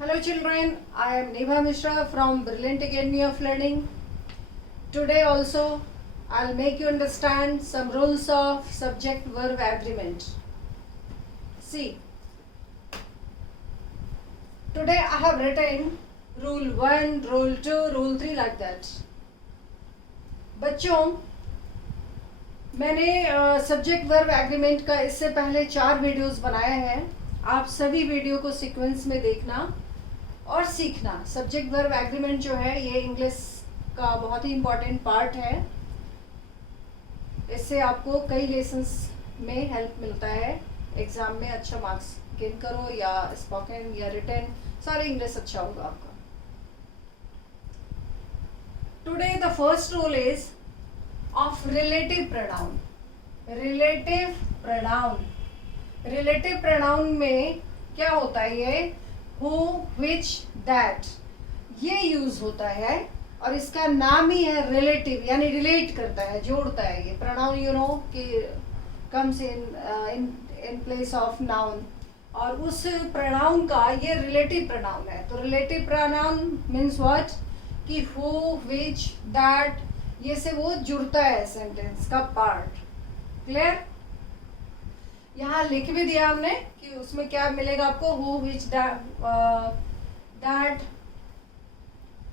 Hello children, I am Neva Mishra from Brilliant Academy of Learning. Today also I'll make you understand some rules of subject-verb agreement. See, today I have written rule 1, rule 2, rule 3 like that. बच्चों, मैंने subject verb agreement का इससे पहले 4 videos बनाए हैं. आप सभी video को सीक्वेंस में देखना और सीखना. सब्जेक्ट वर्ब एग्रीमेंट जो है ये इंग्लिश का बहुत ही इम्पोर्टेंट पार्ट है. इससे आपको कई लेसन्स में हेल्प मिलता है. एग्ज़ाम में अच्छा मार्क्स गेन करो या स्पोकन या रिटन, सारे इंग्लिश अच्छा होगा आपका. Today the first rule is of relative pronoun. Relative pronoun, relative pronoun में क्या होता है? ये हु, विच, दैट, ये यूज होता है और इसका नाम ही है रिलेटिव, यानी रिलेट करता है, जोड़ता है. ये प्रोनाउन यू नो कि comes in place of noun, और उस प्रोनाउन का ये रिलेटिव प्रोनाउन है. तो रिलेटिव प्रोनाउन मीन्स व्हाट? कि हु, विच, दैट, ये से वो जुड़ता है सेंटेंस का पार्ट. क्लियर? यहाँ लिख भी दिया हमने कि उसमें क्या मिलेगा आपको, हु, विच, दैट.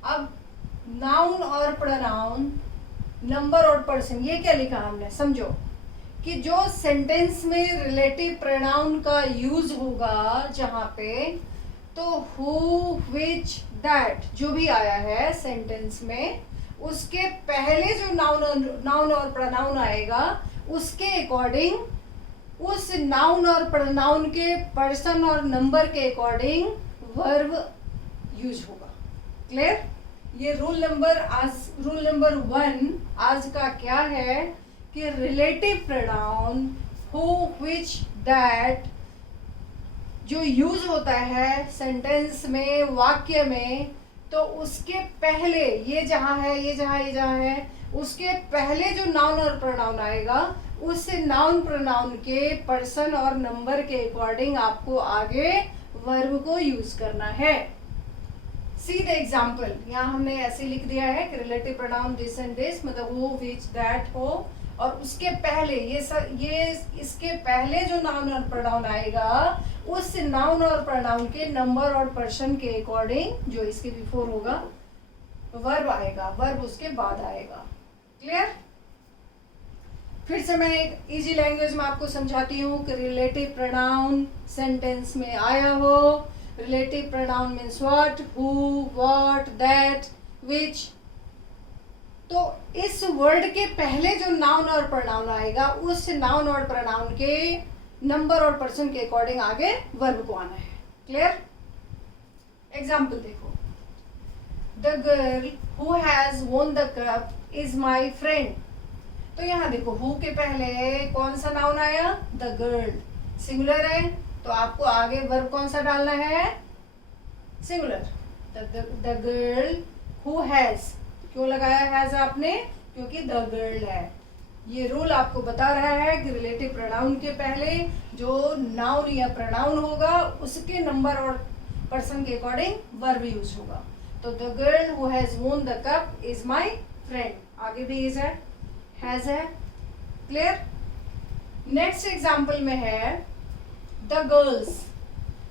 अब नाउन और प्रोनाउन, नंबर और पर्सन, ये क्या लिखा हमने? समझो कि जो सेंटेंस में रिलेटिव प्रोनाउन का यूज होगा जहाँ पे, तो हु, विच, दैट जो भी आया है सेंटेंस में, उसके पहले जो नाउन और प्रोनाउन आएगा उसके अकॉर्डिंग उस नाउन और प्रोनाउन के पर्सन और नंबर के अकॉर्डिंग वर्ब यूज होगा. क्लियर? ये रूल नंबर 1 आज का क्या है कि relative pronoun who, which, that जो यूज होता है सेंटेंस में, वाक्य में, तो उसके पहले ये जहाँ है, उसके पहले जो नाउन और प्रोनाउन आएगा उस नाउन प्रोनाउन के पर्सन और नंबर के अकॉर्डिंग आपको आगे वर्ब को यूज करना है. See the example. यहाँ हमने ऐसे लिख दिया है कि relative pronoun this and this, मतलब हु, विच, दैट हो, और उसके पहले ये इसके पहले जो नाउन और प्रोनाउन आएगा उस नाउन और प्रोनाउन के नंबर और पर्सन के अकॉर्डिंग जो इसके बिफोर होगा वर्ब आएगा, वर्ब उसके बाद आएगा. क्लियर? फिर से मैं एक इजी लैंग्वेज में आपको समझाती हूँ कि रिलेटिव प्रोनाउन सेंटेंस में आया हो. Relative pronoun means what? Who, what, that, which. तो इस वर्ड के पहले जो नाउन और प्रोनाउन आएगा उस नाउन और प्रोनाउन के नंबर और पर्सन के अकॉर्डिंग आगे वर्ब को आना है. क्लियर? एग्जाम्पल देखो. The girl who has won the cup is my friend. तो यहाँ देखो, हु के पहले कौन सा नाउन आया? The girl. सिंगुलर है तो आपको आगे वर्ब कौन सा डालना है? Singular. The girl who has. क्यों लगाया हैज आपने? क्योंकि द गर्ल है. ये रूल आपको बता रहा है कि रिलेटिव प्रोनाउन के पहले जो नाउन या प्रोनाउन होगा उसके नंबर और पर्सन के अकॉर्डिंग वर्ब यूज होगा. तो the girl who has won the cup is my friend. आगे भी इज है, हैज है. क्लियर? नेक्स्ट एग्जाम्पल में है द गर्ल्स.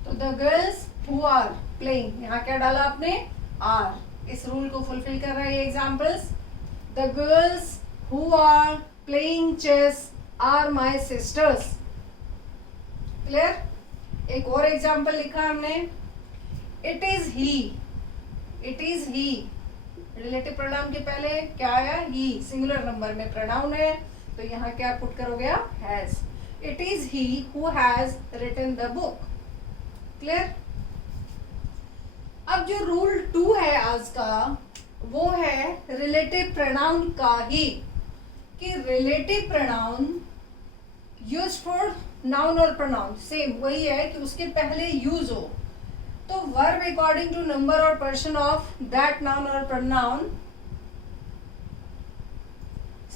तो the girls who are playing, यहाँ क्या डाला आपने? आर. इस रूल को फुलफिल कर रहे हैं examples. The girls who are playing chess are my sisters. Clear? एक और एग्जाम्पल लिखा हमने. It is he. It is he. Relative pronoun के पहले क्या आया? ही. सिंगुलर नंबर में प्रोनाउन है तो यहाँ क्या पुट करोगे आप? Has. It is he who has written the book. Clear? अब जो रूल 2 है आज का, वो है रिलेटिव प्रोनाउन का ही, कि relative pronoun use for noun और प्रोनाउन सेम वही है कि उसके पहले यूज हो. तो वर्ब अकॉर्डिंग टू नंबर और पर्सन ऑफ दैट नाउन और प्रोनाउन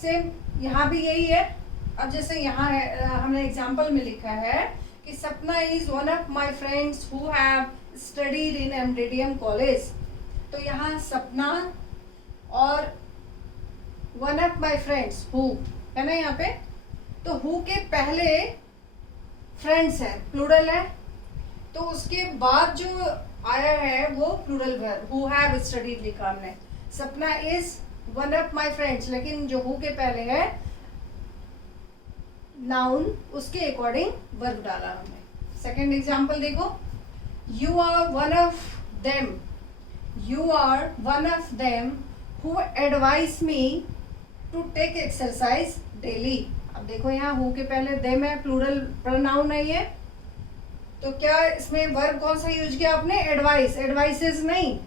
सेम यहाँ भी यही है. अब जैसे यहाँ है, हमने एग्जाम्पल में लिखा है कि Sapna is one of my friends who have studied in MDDM college. तो यहाँ सपना और one of my friends who है ना यहाँ पे, तो हु के पहले फ्रेंड्स है, प्लूरल है, तो उसके बाद जो आया है वो plural verb who have studied लिखा हमने। Sapna is one of my friends, लेकिन जो हु के पहले है नाउन, उसके अकॉर्डिंग वर्ब डाला हमने। सेकेंड एग्जाम्पल देखो, you are one of them, you are one of them who advise me to take exercise daily. अब देखो यहाँ हु के पहले देम है, प्लूरल प्रोनाउन है ये, तो क्या इसमें वर्ब कौन सा यूज किया आपने? एडवाइस, एडवाइसेस नहीं।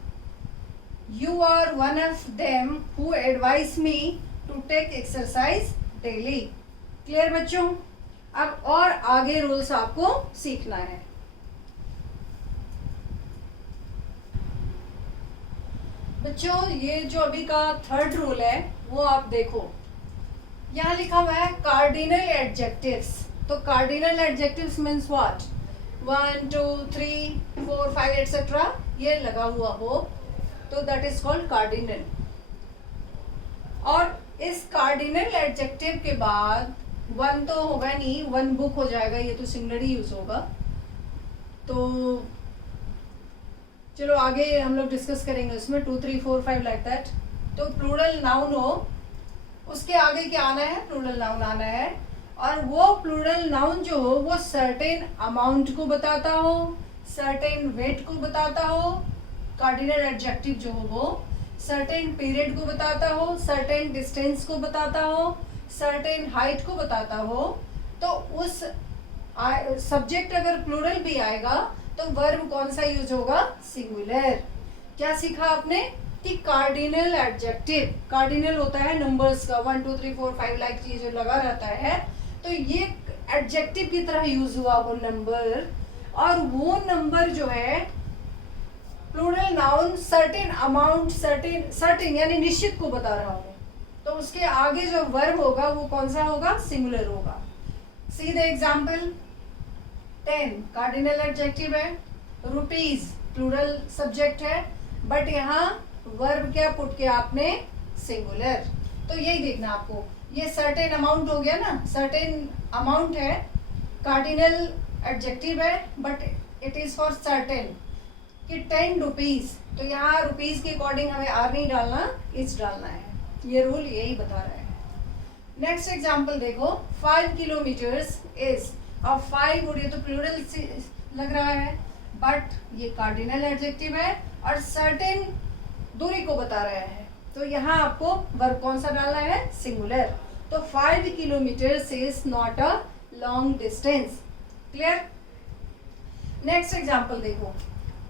You are one of them who advise me to take exercise daily. Clear बच्चों? अब और आगे रूल्स आपको सीखना है। बच्चों ये जो अभी का थर्ड रूल है वो आप देखो, यहाँ लिखा हुआ है कार्डिनल एडजेक्टिव्स। तो cardinal adjectives means what? 1 2 3 4 5 etcetera ये लगा हुआ हो तो दैट इज कॉल्ड कार्डिनल। और इस कार्डिनल एडजेक्टिव के बाद वन तो होगा नहीं, वन बुक हो जाएगा, ये तो सिंगुलर ही यूज होगा। तो चलो आगे हम लोग डिस्कस करेंगे उसमें 2 3 4 5 लाइक दैट। तो प्लूरल नाउन हो, उसके आगे क्या आना है? प्लूरल नाउन आना है। और वो प्लूरल नाउन जो हो वो सर्टेन अमाउंट को बताता हो, सर्टेन वेट को बताता हो। कार्डिनल एडजेक्टिव जो हो वो सर्टेन पीरियड को बताता हो, सर्टेन डिस्टेंस को बताता हो, सर्टेन हाइट को बताता हो। तो उस सब्जेक्ट अगर प्लूरल भी आएगा तो वर्ब कौन सा यूज होगा? सिंगुलर। क्या सीखा आपने? कि कार्डिनल एडजेक्टिव, कार्डिनल होता है नंबर्स का, 1 2 3 4 5 लाइक ये जो लगा रहता है, तो ये एडजेक्टिव की तरह यूज हुआ वो नंबर। और वो नंबर जो है plural noun certain amount, certain यानी निश्चित को बता रहा हूँ, तो उसके आगे जो वर्ब होगा वो कौन सा होगा? सिंगुलर होगा। See the example, 10 cardinal adjective है, रुपीज प्लूरल सब्जेक्ट है, बट यहाँ वर्ब क्या पुट किया आपने? सिंगुलर। तो यही देखना आपको, ये सर्टेन अमाउंट हो गया ना, सर्टेन अमाउंट है, कार्डिनल एडजेक्टिव है, but it is for certain कि 10 रुपीज। तो यहाँ रुपीज के अकॉर्डिंग हमें आर नहीं डालना, इज डालना है। ये रूल यही बता रहा है। नेक्स्ट एग्जाम्पल देखो, 5 किलोमीटर्स इज। अब 5 और ये तो प्लूरल लग रहा है, बट ये कार्डिनल एडजेक्टिव है और सर्टेन दूरी को बता रहा है, तो यहाँ आपको वर्ब कौन सा डालना है? सिंगुलर। तो 5 kilometres is not a long distance. Clear? Next example देखो,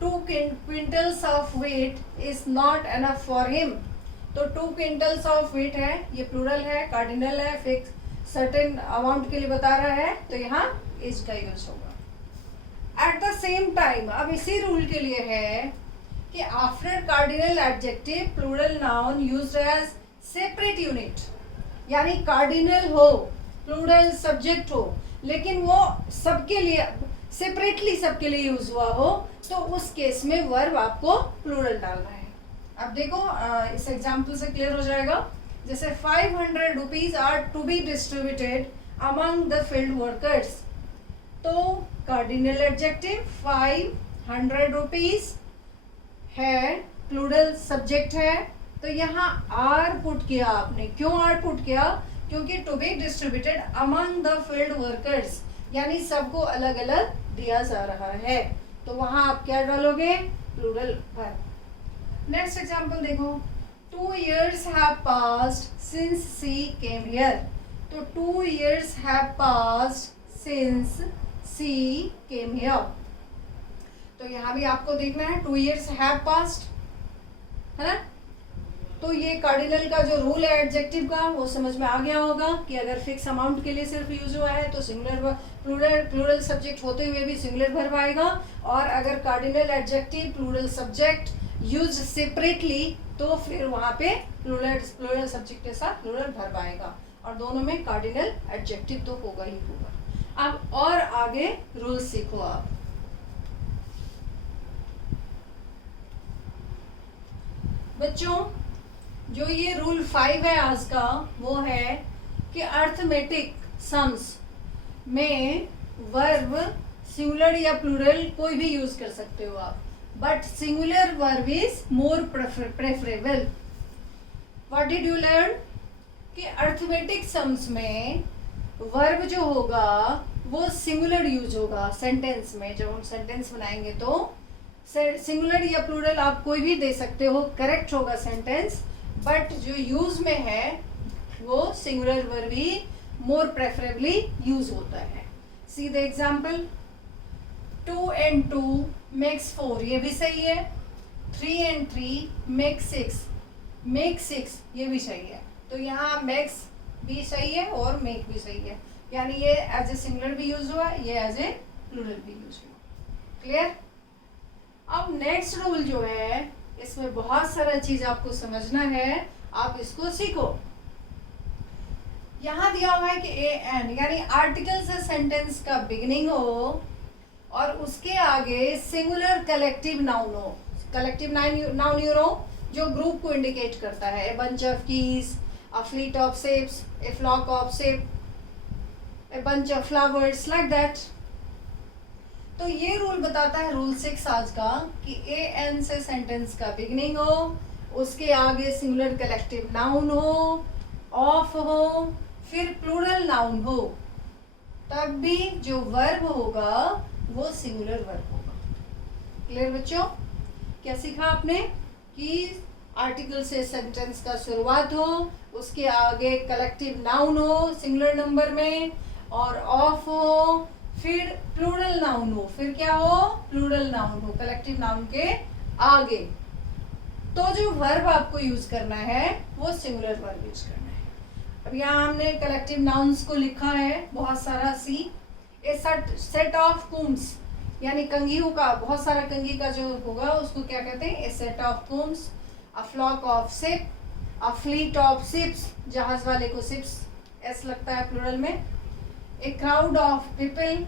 2 quintals of weight is not enough for him. तो 2 क्विंटल्स ऑफ वेट है, ये प्लूरल है, कार्डिनल है, फिक्स सर्टेन अमाउंट के लिए बता रहा है, तो यहाँ इज का यूज होगा। एट द सेम टाइम अब इसी रूल के लिए है कि after cardinal adjective plural noun used as separate unit, यानी कार्डिनल हो, प्लूरल सब्जेक्ट हो, लेकिन वो सबके लिए सेपरेटली सबके लिए यूज हुआ हो, तो उस केस में वर्ब आपको प्लूरल डालना है। अब देखो इस एग्जाम्पल से क्लियर हो जाएगा। जैसे 500 rupees are to be distributed among the field workers. तो कार्डिनल एडजेक्टिव 500 रुपीज है, प्लूरल सब्जेक्ट है, तो यहाँ आर पुट किया आपने। क्यों आर पुट किया? क्योंकि to be distributed among the field workers, यानी सबको अलग अलग दिया जा रहा है, तो वहां आप क्या डालोगे? Plural verb. नेक्स्ट एग्जांपल देखो, 2 years have passed since she came here। तो 2 years have passed since she came here। तो यहाँ भी आपको देखना है 2 years have passed, है ना। तो ये कार्डिनल का जो रूल है एडजेक्टिव का वो समझ में आ गया होगा कि अगर फिक्स अमाउंट के लिए सिर्फ यूज हुआ है तो सिंगुलर, प्लूरल सब्जेक्ट होते हुए भी सिंगुलर वर्ब आएगा, और अगर cardinal adjective plural subject use separately तो फिर वहाँ पे प्लूरल सब्जेक्ट के साथ प्लूरल वर्ब आएगा, और दोनों में कार्डिनल एडजेक्टिव तो होगा ही होगा। अब और आगे रूल सीखो आप। बच्चों जो ये रूल 5 है आज का, वो है कि अर्थमेटिक सम्स में वर्ब सिंगुलर या प्लूरल कोई भी यूज कर सकते हो आप, but singular verb is more preferable. What did you learn कि अर्थमेटिक सम्स में वर्ब जो होगा वो सिंगुलर यूज होगा सेंटेंस में। जब हम सेंटेंस बनाएंगे तो सिंगुलर या प्लूरल आप कोई भी दे सकते हो, करेक्ट होगा सेंटेंस, बट जो यूज में है वो सिंगुलर वर्ब ही मोर प्रेफरेबली यूज होता है। See the example, 2 and 2 makes 4, ये भी सही है। 3 and 3 makes 6 ये भी सही है। तो यहाँ makes भी सही है और make भी सही है, यानी ये एज ए सिंगुलर भी यूज हुआ, ये एज ए प्लूरल भी यूज हुआ। क्लियर? अब नेक्स्ट रूल जो है, इसमें बहुत सारा चीज आपको समझना है, आप इसको सीखो। यहाँ दिया हुआ है कि ए एन यानी आर्टिकल से सेंटेंस का बिगिनिंग हो और उसके आगे सिंगुलर कलेक्टिव नाउन हो। कलेक्टिव नाउन यू नो जो ग्रुप को इंडिकेट करता है, a bunch of keys, a fleet of ships, a flock of ship, a bunch of flowers, like that. तो ये रूल बताता है, रूल 6 आज का, कि ए एन से सेंटेंस का बिगिनिंग हो, उसके आगे सिंगुलर कलेक्टिव नाउन हो, ऑफ हो, फिर प्लूरल नाउन हो, तब भी जो वर्ब होगा वो सिंगुलर वर्ब होगा। क्लियर बच्चों? क्या सीखा आपने कि आर्टिकल से सेंटेंस का शुरुआत हो, उसके आगे कलेक्टिव नाउन हो सिंगुलर नंबर में और ऑफ हो, फिर प्लूरल नाउन हो, फिर क्या हो, प्लूरल नाउन हो कलेक्टिव नाउन के आगे। तो जो वर्ब आपको यूज करना है वो सिंगुलर वर्ब यूज करना है। अब यहाँ हमने कलेक्टिव नाउन्स को लिखा है बहुत सारा, सी ए सेट ऑफ कुम्स यानी कंघियों का, बहुत सारा कंघी का जो होगा उसको क्या कहते हैं, a set of combs, a flock of sheep, a fleet of ships, जहाज वाले को शिप्स एस लगता है प्लूरल में, a crowd of people,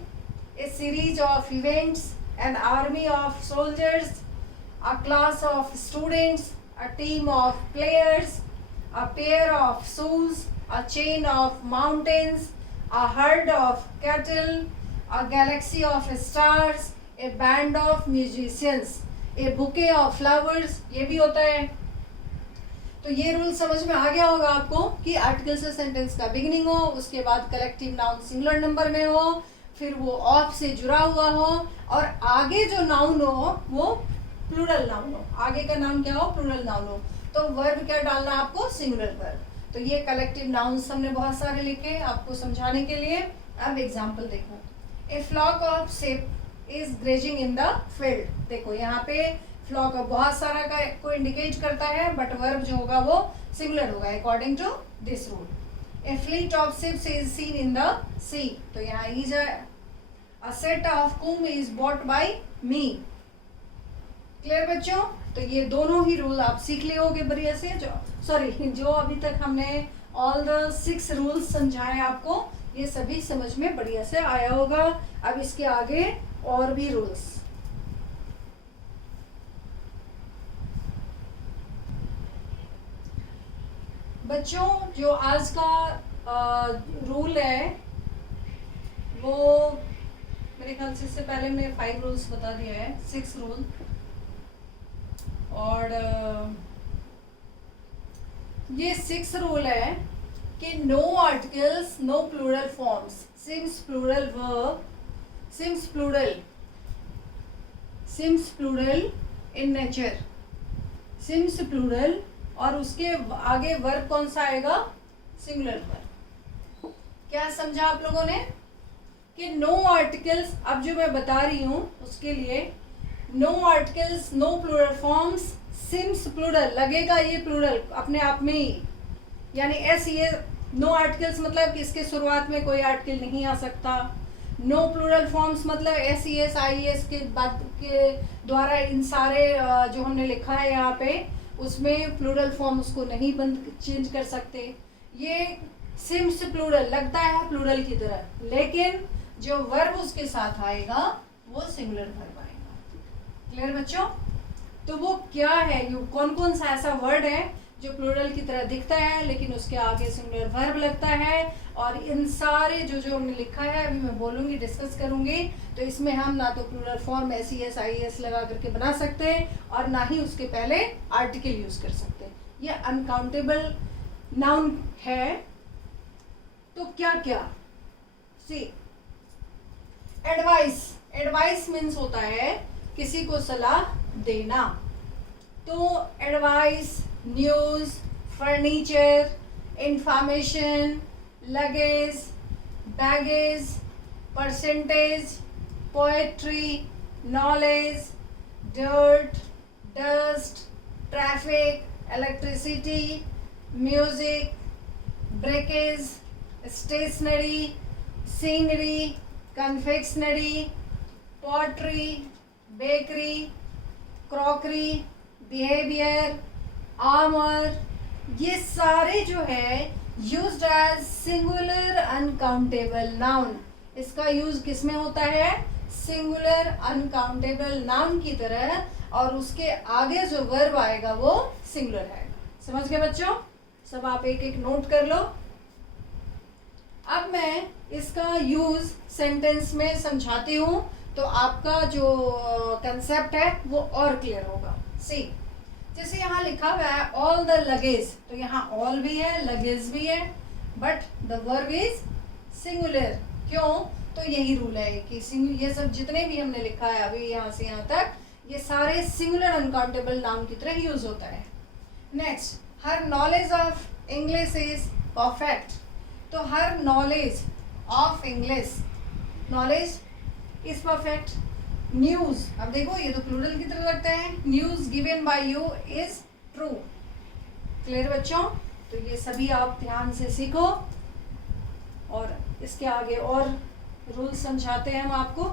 a series of events, an army of soldiers, a class of students, a team of players, a pair of shoes, a chain of mountains, a herd of cattle, a galaxy of stars, a band of musicians, a bouquet of flowers, ये भी होता है। तो ये rule समझ में आ गया होगा आपको कि आर्टिकल से सेंटेंस का बिगिनिंग हो, उसके बाद कलेक्टिव नाउन सिंगुलर नंबर में हो, फिर वो ऑफ से जुड़ा हुआ हो और आगे जो नाउन हो वो प्लूरल नाउन हो। आगे का नाउन क्या हो, प्लूरल नाउन हो। तो वर्ब क्या डालना है आपको, सिंगुलर वर्ब। तो ये कलेक्टिव नाउन्स हमने बहुत सारे लिखे आपको समझाने के लिए। अब एग्जांपल देखो, a flock of sheep is grazing in the field. देखो यहाँ पे फ्लॉक बहुत सारा का को इंडिकेट करता है, बट वर्ब जो होगा वो सिंगुलर होगा according to this rule. A fleet of ships is seen in the sea, तो यहाँ is a set of comb is bought by me. Clear बच्चों? तो ये दोनों ही रूल आप सीख लिए होगे बढ़िया से। जो अभी तक हमने ऑल द 6 रूल्स समझाए आपको, ये सभी समझ में बढ़िया से आया होगा। अब इसके आगे और भी रूल्स। बच्चों जो आज का रूल है वो मेरे ख्याल से इससे पहले मैंने 5 रूल्स बता दिया है, 6 रूल। और ये 6 रूल है कि no articles, no plural forms, seems plural verb, seems plural in nature, seems plural, और उसके आगे वर्ब कौन सा आएगा, सिंगुलर वर्ब। क्या समझा आप लोगों ने कि नो आर्टिकल्स, अब जो मैं बता रही हूं उसके लिए, no articles, no plural forms, seems plural, लगेगा ये प्लूरल अपने आप में ही, यानी एस, ये नो आर्टिकल्स मतलब कि इसके शुरुआत में कोई आर्टिकल नहीं आ सकता। नो प्लूरल फॉर्म्स मतलब S E S I S के बाद के द्वारा इन सारे जो हमने लिखा है यहाँ पे उसमें प्लूरल फॉर्म उसको नहीं चेंज कर सकते। ये सिम्स प्लूरल लगता है प्लूरल की तरह, लेकिन जो वर्ब उसके साथ आएगा वो सिंगुलर वर्ब आएगा। क्लियर बच्चों? तो वो क्या है, यू कौन कौन सा ऐसा वर्ड है जो प्लूरल की तरह दिखता है लेकिन उसके आगे सिंगुलर वर्ब लगता है। और इन सारे जो जो हमने लिखा है अभी मैं बोलूँगी, डिस्कस करूँगी, तो इसमें हम ना तो प्लूरल फॉर्म SES IES लगा करके बना सकते हैं और ना ही उसके पहले आर्टिकल यूज़ कर सकते हैं। ये अनकाउंटेबल नाउन है। तो क्या क्या, सी एडवाइस, एडवाइस मीन्स होता है किसी को सलाह देना। तो advice, news, furniture, information, luggage, baggage, percentage, poetry, knowledge, dirt, dust, traffic, electricity, music, breakage, stationery, scenery, confectionery, pottery, bakery, crockery, behaviour, armour, ये सारे जो है used as singular uncountable noun. इसका यूज किस में होता है, सिंगुलर अनकाउंटेबल नाउन की तरह, और उसके आगे जो वर्ब आएगा वो सिंगुलर है। समझ गए बच्चों? सब आप एक एक नोट कर लो। अब मैं इसका यूज सेंटेंस में समझाती हूँ तो आपका जो कंसेप्ट है वो और क्लियर होगा। सी, जैसे यहाँ लिखा हुआ है ऑल द लगेज, तो यहाँ ऑल भी है, लगेज भी है, but the verb is singular. क्यों? तो यही रूल है कि ये सब जितने भी हमने लिखा है अभी यहाँ से यहाँ तक, ये सारे सिंगुलर अनकाउंटेबल नाउन की तरह यूज होता है। Next, her knowledge of English is perfect. तो her knowledge of English, knowledge is perfect. News, अब देखो ये तो प्लूरल की तरह लगता है, news given by you is true. Clear बच्चों? तो ये सभी आप ध्यान से सीखो और इसके आगे और रूल समझाते हैं हम आपको,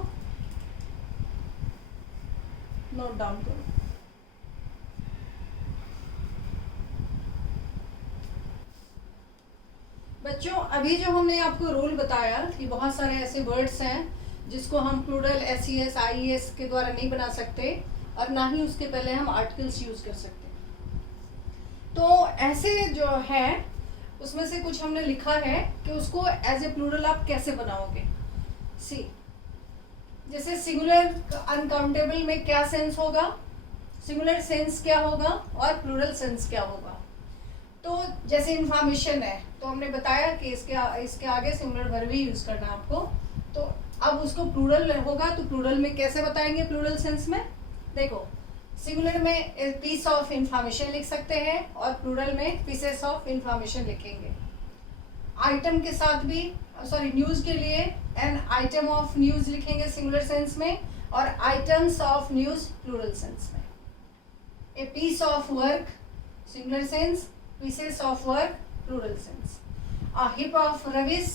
नोट डाउन करो। बच्चों अभी जो हमने आपको रूल बताया कि बहुत सारे ऐसे वर्ड्स हैं जिसको हम प्लूरल SES IES के द्वारा नहीं बना सकते और ना ही उसके पहले हम आर्टिकल्स यूज कर सकते। तो ऐसे जो है उसमें से कुछ हमने लिखा है कि उसको एज ए प्लूरल आप कैसे बनाओगे। सी, जैसे सिंगुलर अनकाउंटेबल में क्या सेंस होगा, सिंगुलर सेंस क्या होगा और प्लूरल सेंस क्या होगा। तो जैसे इंफॉर्मेशन है तो हमने बताया कि इसके आगे सिंगुलर वर्ब ही यूज करना आपको। तो अब उसको प्लूरल होगा तो प्लूरल में कैसे बताएंगे, प्लूरल सेंस में देखो, सिंगुलर में पीस ऑफ इंफॉर्मेशन लिख सकते हैं और प्लूरल में पीसेस ऑफ इंफॉर्मेशन लिखेंगे। आइटम के साथ भी, सॉरी न्यूज के लिए एन आइटम ऑफ न्यूज लिखेंगे सिंगुलर सेंस में, और items of news plural sense में। A piece of work singular sense, pieces of work plural sense. A heap of rubbish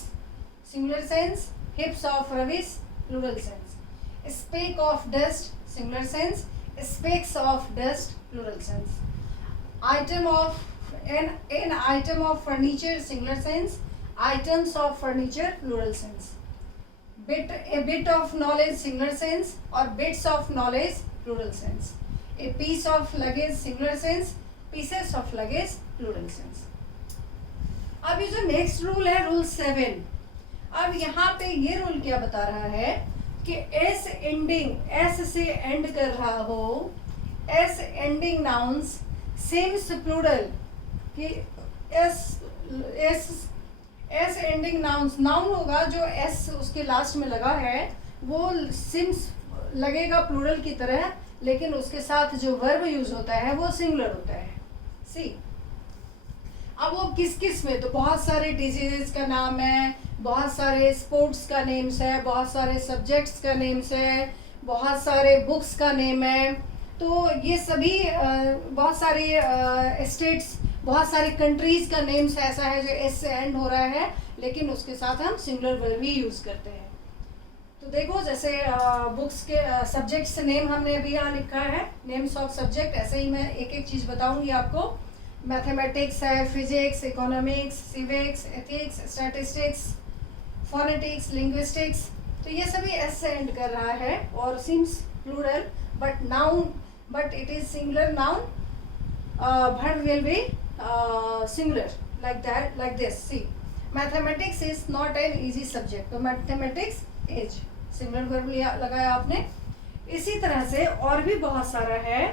singular sense, heaps of rubbish plural sense. A speck of dust singular sense, specks of dust plural sense. Item of an item of furniture singular sense, items of furniture plural sense. A bit of knowledge singular sense or bits of knowledge plural sense. A piece of luggage singular sense, pieces of luggage plural sense. अब ये जो next rule है rule 7, अब यहाँ पे ये rule क्या बता रहा है कि एस एंडिंग, एस से एंड कर रहा हो, S ending nouns seems plural, कि एस एंडिंग नाउन्स, नाउन होगा जो एस उसके लास्ट में लगा है वो सिम्स लगेगा प्लूरल की तरह, लेकिन उसके साथ जो वर्ब यूज होता है वो सिंगुलर होता है। सी, अब वो किस किस में, तो बहुत सारे डिजीजेस का नाम है, बहुत सारे स्पोर्ट्स का नेम्स है, बहुत सारे सब्जेक्ट्स का नेम्स है, बहुत सारे बुक्स का नेम है। तो ये सभी बहुत सारे स्टेट्स, बहुत सारी कंट्रीज का नेम्स ऐसा है जो एस से एंड हो रहा है, लेकिन उसके साथ हम सिंगुलर वर्ब ही यूज करते हैं। तो देखो जैसे बुक्स के सब्जेक्ट्स नेम हमने अभी यहाँ लिखा है, नेम्स ऑफ सब्जेक्ट, ऐसे ही मैं एक एक चीज बताऊंगी आपको। मैथमेटिक्स है, physics, economics, civics, ethics, statistics, phonetics, linguistics. तो ये सभी एस से एंड कर रहा है और seems plural, but noun but it is singular noun. Verb will be singular, like that, like this. See, mathematics is not an easy subject. तो mathematics is singular verb लगाया आपने. इसी तरह से और भी बहुत सारा है.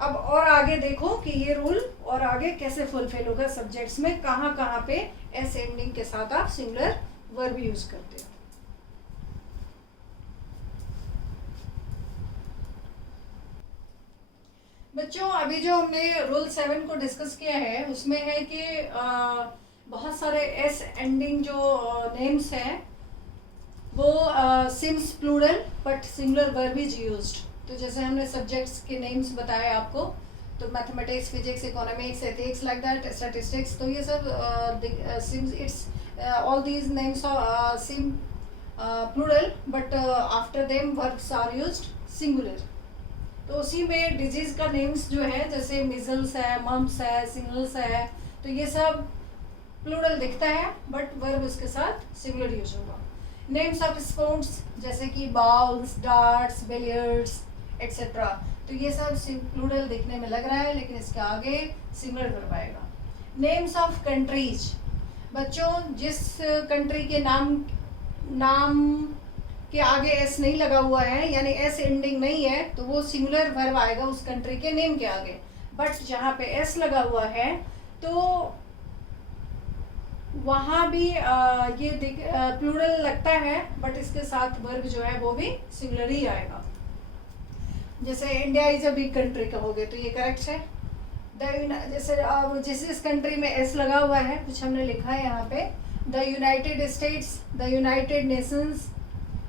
अब और आगे देखो कि ये रूल और आगे कैसे फुलफिल होगा सब्जेक्ट्स में, कहाँ कहाँ पे एस एंडिंग के साथ आप सिंगुलर वर्ब यूज करते हो. बच्चों, अभी जो हमने रूल 7 को डिस्कस किया है उसमें है कि बहुत सारे एस एंडिंग जो नेम्स हैं वो seems plural but singular verb is used. तो जैसे हमने सब्जेक्ट्स के नेम्स बताए आपको, तो mathematics, physics, economics, ethics, like that, statistics, तो ये सब seems, it's all these names are seem plural but after them verbs are used singular. तो उसी में डिजीज का नेम्स जो है, जैसे मिजल्स है, मम्स है, सिंगल्स है, तो ये सब प्लूरल दिखता है बट वर्ब उसके साथ सिंगुलर यूज होगा. नेम्स ऑफ स्पोर्ट्स जैसे कि बॉल्स, डार्ट्स, बिलियर्ड्स एक्सेट्रा, तो ये सब प्लूरल दिखने में लग रहा है लेकिन इसके आगे सिंगुलर वर्ब आएगा. नेम्स ऑफ कंट्रीज, बच्चों जिस कंट्री के नाम के आगे एस नहीं लगा हुआ है, यानी एस एंडिंग नहीं है, तो वो सिंगुलर वर्ब आएगा उस कंट्री के नेम के आगे. बट जहाँ पे एस लगा हुआ है तो वहाँ भी ये प्लूरल लगता है बट इसके साथ वर्ब जो है वो भी सिंगुलर ही आएगा. जैसे India is a big country कहोगे तो ये करेक्ट है. जैसे जिस कंट्री में एस लगा हुआ है, कुछ हमने लिखा है यहाँ पे, the United states, the United Nations,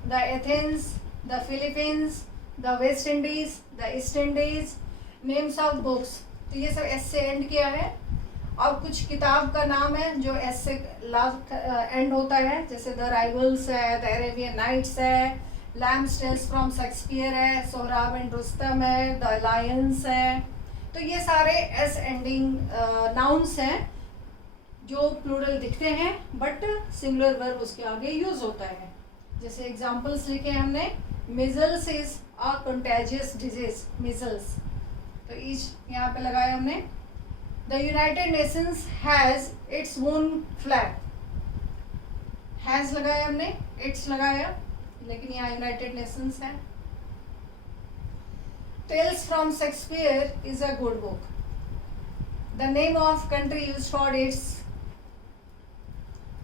the Athens, the Philippines, the West Indies, the east Indies. Names of books, तो ये सब एस से एंड किया है. अब कुछ किताब का नाम है जो एस से लास्ट एंड होता है, जैसे द राइवल्स है, द अरेबियन नाइट्स है, लैम्स टेल्स फ्रॉम शेक्सपियर है, सोहराब एंड रुस्तम है, द लायंस है. तो ये सारे एस एंडिंग नाउन्स हैं जो प्लूरल दिखते हैं बट सिंगुलर वर्ब उसके आगे यूज होता है. जैसे एग्जांपल्स लिखे हमने, measles is a contagious disease, measles, तो ईच यहाँ पे लगाया हमने. The United Nations has its own flag, has लगाया हमने, इट्स लगाया, लेकिन यहाँ यूनाइटेड नेशंस है. Tales from Shakespeare is a good book. The name of country use for its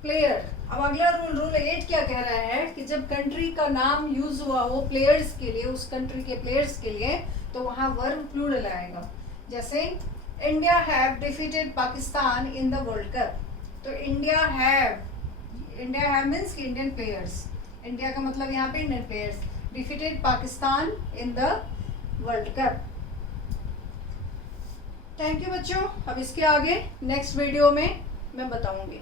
player. अब अगला रूल 8 क्या कह रहा है कि जब कंट्री का नाम यूज हुआ हो प्लेयर्स के लिए, उस कंट्री के प्लेयर्स के लिए, तो वहाँ वर्ब प्लूरल आएगा. जैसे India have defeated Pakistan in the world cup. तो इंडिया हैव मीन्स कि इंडियन प्लेयर्स, इंडिया का मतलब यहाँ पे Indian players, defeated Pakistan in the world cup. Thank you बच्चों. अब इसके आगे नेक्स्ट वीडियो में मैं बताऊंगी.